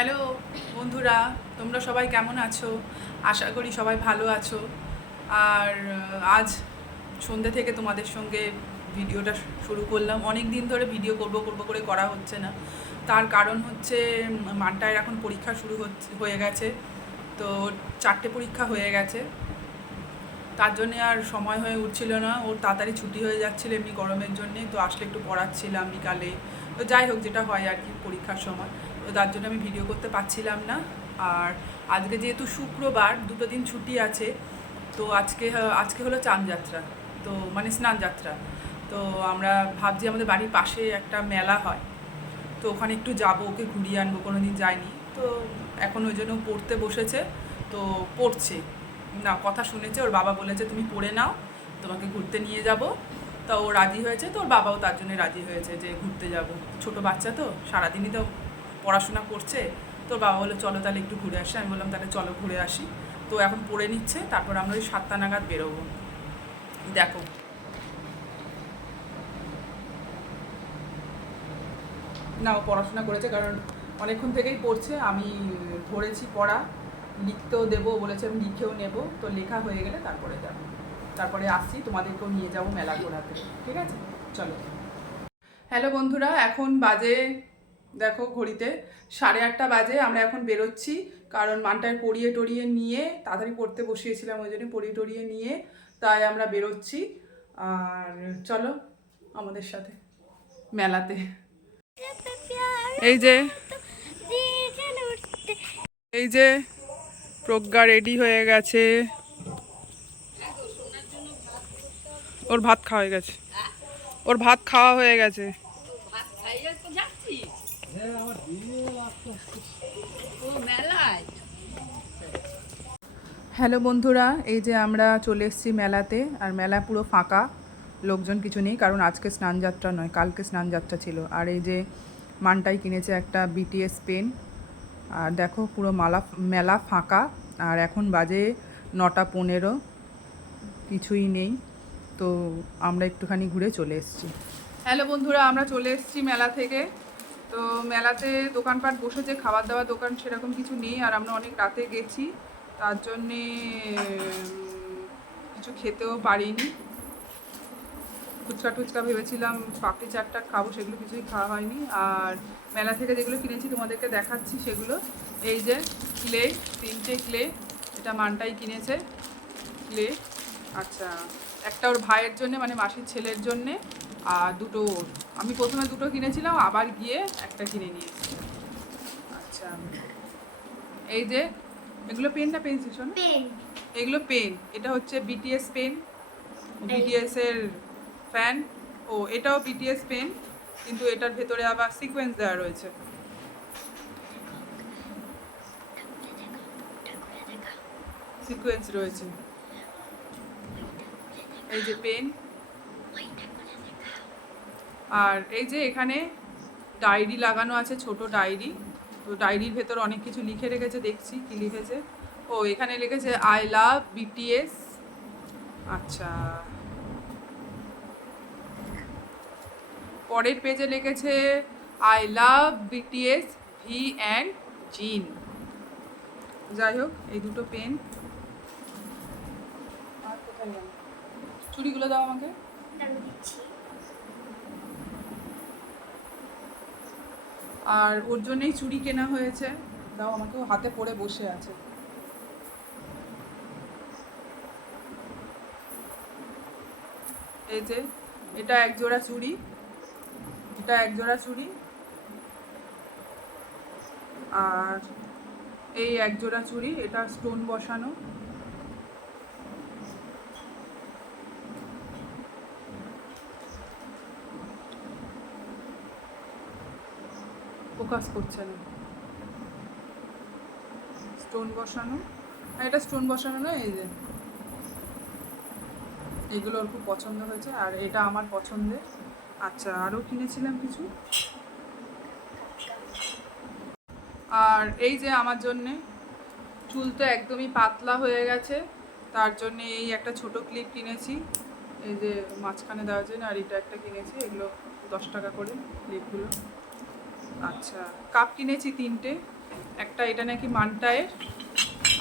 Hello বন্ধুরা, তোমরা সবাই কেমন আছো? আশা করি সবাই ভালো আছো। আর আজ সন্ধ্যে থেকে তোমাদের সঙ্গে ভিডিওটা শুরু করলাম। অনেক দিন ধরে ভিডিও করব করব করে করা হচ্ছে না। তার কারণ হচ্ছে মানটার এখন পরীক্ষা শুরু হয়ে গেছে। তো 4টে পরীক্ষা হয়ে গেছে, তার জন্যে আর সময় হয়ে উঠছিল না। ওর তাড়াতাড়ি ছুটি হয়ে যাচ্ছিলো এমনি গরমের জন্যে, তো আসলে একটু পড়াচ্ছিলাম বিকালে। তো যাই হোক, যেটা হয় আর কি পরীক্ষার সময়, তো তার জন্য আমি ভিডিও করতে পারছিলাম না। আর আজকে যেহেতু শুক্রবার, 2 দিন ছুটি আছে, তো আজকে হলো চাঁদযাত্রা, তো মানে স্নানযাত্রা। তো আমরা ভাবছি আমাদের বাড়ির পাশে একটা মেলা হয়, তো ওখানে একটু যাবো, ওকে ঘুরিয়ে আনবো, কোনো দিন যায়নি তো। এখন ওই জন্য পড়তে বসেছে, তো পড়ছে না, কথা শুনেছে, ওর বাবা বলেছে তুমি পড়ে নাও, তোমাকে ঘুরতে নিয়ে যাব। তা ও রাজি হয়েছে, তো ওর বাবাও তার জন্য রাজি হয়েছে যে ঘুরতে যাব। ছোট বাচ্চা তো সারাদিনই তো পড়াশোনা করছে, তো ওর বাবা বললো চলো তাহলে একটু ঘুরে আসি। আমি বললাম তাহলে চলো ঘুরে আসি। তো এখন পড়ে নিচ্ছে, তারপর আমরা ওই 7টা নাগাদ বেরোবো। দেখো না, ও পড়াশোনা করেছে, কারণ অনেকক্ষণ থেকেই পড়ছে, আমি ধরেছি পড়া। লিখতেও দেবো বলেছে, আমি লিখেও নেব, তো লেখা হয়ে গেলে তারপরে যাবো। তারপরে আসছি, তোমাদেরকেও নিয়ে যাবো মেলা ঘোরাতে, ঠিক আছে? চলো। হ্যালো বন্ধুরা, এখন বাজে দেখো ঘড়িতে 8:30 বাজে। আমরা এখন বেরোচ্ছি, কারণ মানটায় পড়িয়ে টড়িয়ে নিয়ে তাড়াতাড়ি পড়তে বসিয়েছিলাম, ওই জন্য পড়িয়ে টড়িয়ে নিয়ে তাই আমরা বেরোচ্ছি। আর চলো আমাদের সাথে মেলাতে। এই যে এই যে প্রজ্ঞা রেডি হয়ে গেছে, ওর ভাত খাওয়া হয়ে গেছে, ওর ভাত খাওয়া হয়ে গেছে। হ্যালো বন্ধুরা, এই যে আমরা চলে এসেছি মেলাতে, আর মেলা পুরো ফাঁকা, লোকজন কিছু নেই, কারণ আজকে স্নানযাত্রা নয়, কালকে স্নানযাত্রা ছিল। আর এই যে মানটাই কিনেছে একটা বিটিএস পেন। আর দেখো পুরো মেলা ফাঁকা। আর এখন বাজে 9টা 15, কিছুই নেই। তো আমরা একটুখানি ঘুরে চলে এসেছি। হ্যালো বন্ধুরা, আমরা চলে এসেছি মেলা থেকে। তো মেলাতে দোকানপাট বসেছে, খাবার দাবার দোকান সেরকম কিছু নেই, আর আমরা অনেক রাতে গেছি, তার জন্যে কিছু খেতেও পারিনি। ফুচকা টুচকা ভেবেছিলাম, পাপড়ি চাটটা খাবো, সেগুলো কিছুই খাওয়া হয়নি। আর মেলা থেকে যেগুলো কিনেছি তোমাদেরকে দেখাচ্ছি সেগুলো। এই যে ক্লে, 3টে ক্লে, এটা মানটাই কিনেছে ক্লে। আচ্ছা, একটা ওর ভাইয়ের জন্যে, মানে মাসির ছেলের জন্যে, আর দুটো ওর। আমি প্রথমে দুটো কিনেছিলাম, আবার গিয়ে একটা কিনে নিয়েছি। আচ্ছা, এই যে এগুলো পেন না পেন্সিল? শোনো, এগুলো পেন। এটা হচ্ছে বিটিএস পেন, বিটিএস এর ফ্যান। ও, এটাও বিটিএস পেন, কিন্তু এটার ভেতরে আবার সিকোয়েন্স দেওয়া রয়েছে, সিকোয়েন্স রয়েছে। এই যে পেন। আর এই যে এখানে ডায়েরি লাগানো আছে, ছোট ডায়েরি। তো ডায়েরির ভেতর অনেক কিছু লিখে রেখেছে, দেখছি কি লিখেছে। ও, এখানে লিখেছে আই লাভ বিটিএস। আচ্ছা, পরের পেজে লিখেছে I love BTS V and জিন। যাই হোক, এই দুটো পেন। আর কোথায় গেল? চুড়িগুলো দাও আমাকে। আর ওর জন্যই চুড়ি কেনা হয়েছে, দাও আমাকে, ও হাতে পরে বসে আছে। এই যে এটা একজোড়া চুড়ি, এটা একজোড়া চুড়ি, আর এই একজোড়া চুড়ি, এটা স্টোন বসানো। ফোকাস করছে না, স্টোন বসানো। আর এটা স্টোন বসানো না, এই যে এগুলো ওর খুব পছন্দ হয়েছে, আর এটা আমার পছন্দের। আচ্ছা, আরও কিনেছিলাম কিছু। আর এই যে আমার জন্যে, চুল তো একদমই পাতলা হয়ে গেছে, তার জন্যে এই একটা ছোট ক্লিপ কিনেছি, এই যে মাঝখানে দেওয়ার জন্য। আর এটা একটা কিনেছি, এগুলো 10 টাকা করে ক্লিপগুলো। আচ্ছা, কাপ কিনেছি 3টে, একটা এটা নাকি মানটায়ের,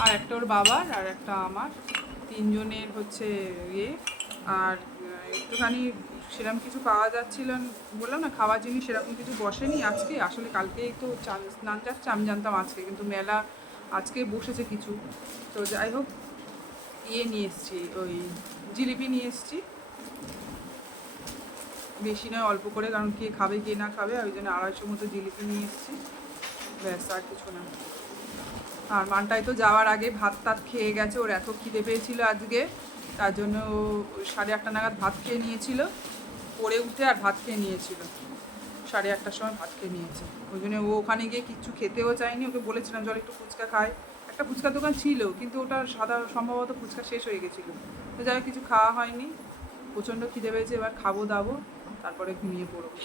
আর একটা ওর বাবার, আর একটা আমার, তিনজনের হচ্ছে ইয়ে। আর একটুখানি সেরকম কিছু পাওয়া যাচ্ছিল, বললাম না খাওয়ার জিনিস সেরকম কিছু বসেনি আজকে। আসলে কালকেই তো স্নান যাচ্ছে, আমি জানতাম আজকে, কিন্তু মেলা আজকে বসেছে কিছু। তো যাই হোক ইয়ে নিয়ে এসছি, ওই জিলিপি নিয়ে এসছি, বেশি নয় অল্প করে, কারণ কে খাবে কে না খাবে, ওই জন্য 250 মতো জিলিপি নিয়ে এসছি, ব্যাস আর কিছু না। আর মানটাই তো যাওয়ার আগে ভাত টাত খেয়ে গেছে, ওর এত খিদে পেয়েছিল আজকে, তার জন্য ও 8:30 নাগাদ ভাত খেয়ে নিয়েছিল, পড়ে উঠে আর ভাত খেয়ে নিয়েছিল, 8:30টার সময় ভাত খেয়ে নিয়েছে। ওই জন্য ও ওখানে গিয়ে কিচ্ছু খেতেও চায়নি, ওকে বলেছিলাম চল একটু ফুচকা খায়, একটা ফুচকার দোকান ছিল কিন্তু ওটা সম্ভবত ফুচকা শেষ হয়ে গেছিলো, তো যাই হোক কিছু খাওয়া হয়নি। প্রচণ্ড খিদে পেয়েছে, এবার খাবো দাবো, তারপরে ঘুমিয়ে পড়বো।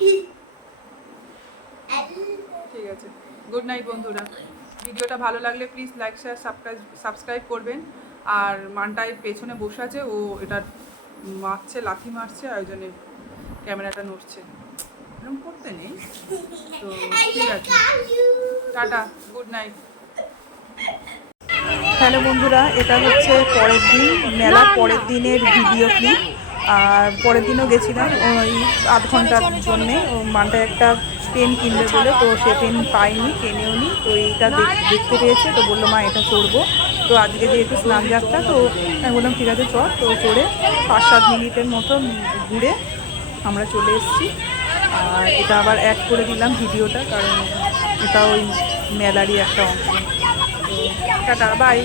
ঠিক আছে, গুড নাইট বন্ধুরা। ভিডিওটা ভালো লাগলে প্লিজ লাইক শেয়ার সাবস্ক্রাইব করবেন। আর মানটাই পেছনে বসে আছে, ও এটা মারছে, লাথি মারছে, আর ওই জন্যে ক্যামেরাটা নড়ছে, এরকম করতে নেই। তো ঠিক আছে, টাটা, গুড নাইট। হ্যালো বন্ধুরা, এটা হচ্ছে পরের দিন, মেলার পরের দিনের ভিডিও ক্লিপ। আর পরের দিনও গেছিলাম ওই আধ ঘন্টার জন্যে, ও মানটা একটা পেন কিনবে বলে, তো সে পেন পাইনি, কেনেও নি, তো এইটা দেখতে পেয়েছে, তো বললো মা এটা চড়বো। তো আজকে যেহেতু স্নান যাত্রা, তো আমি বললাম ঠিক আছে চল, তো চড়ে 5-7 মিনিটের মতো ঘুরে আমরা চলে এসেছি। আর এটা আবার অ্যাড করে দিলাম ভিডিওটা, কারণ এটা ওই মেলারই একটা অংশ। তো টাটা, বাই।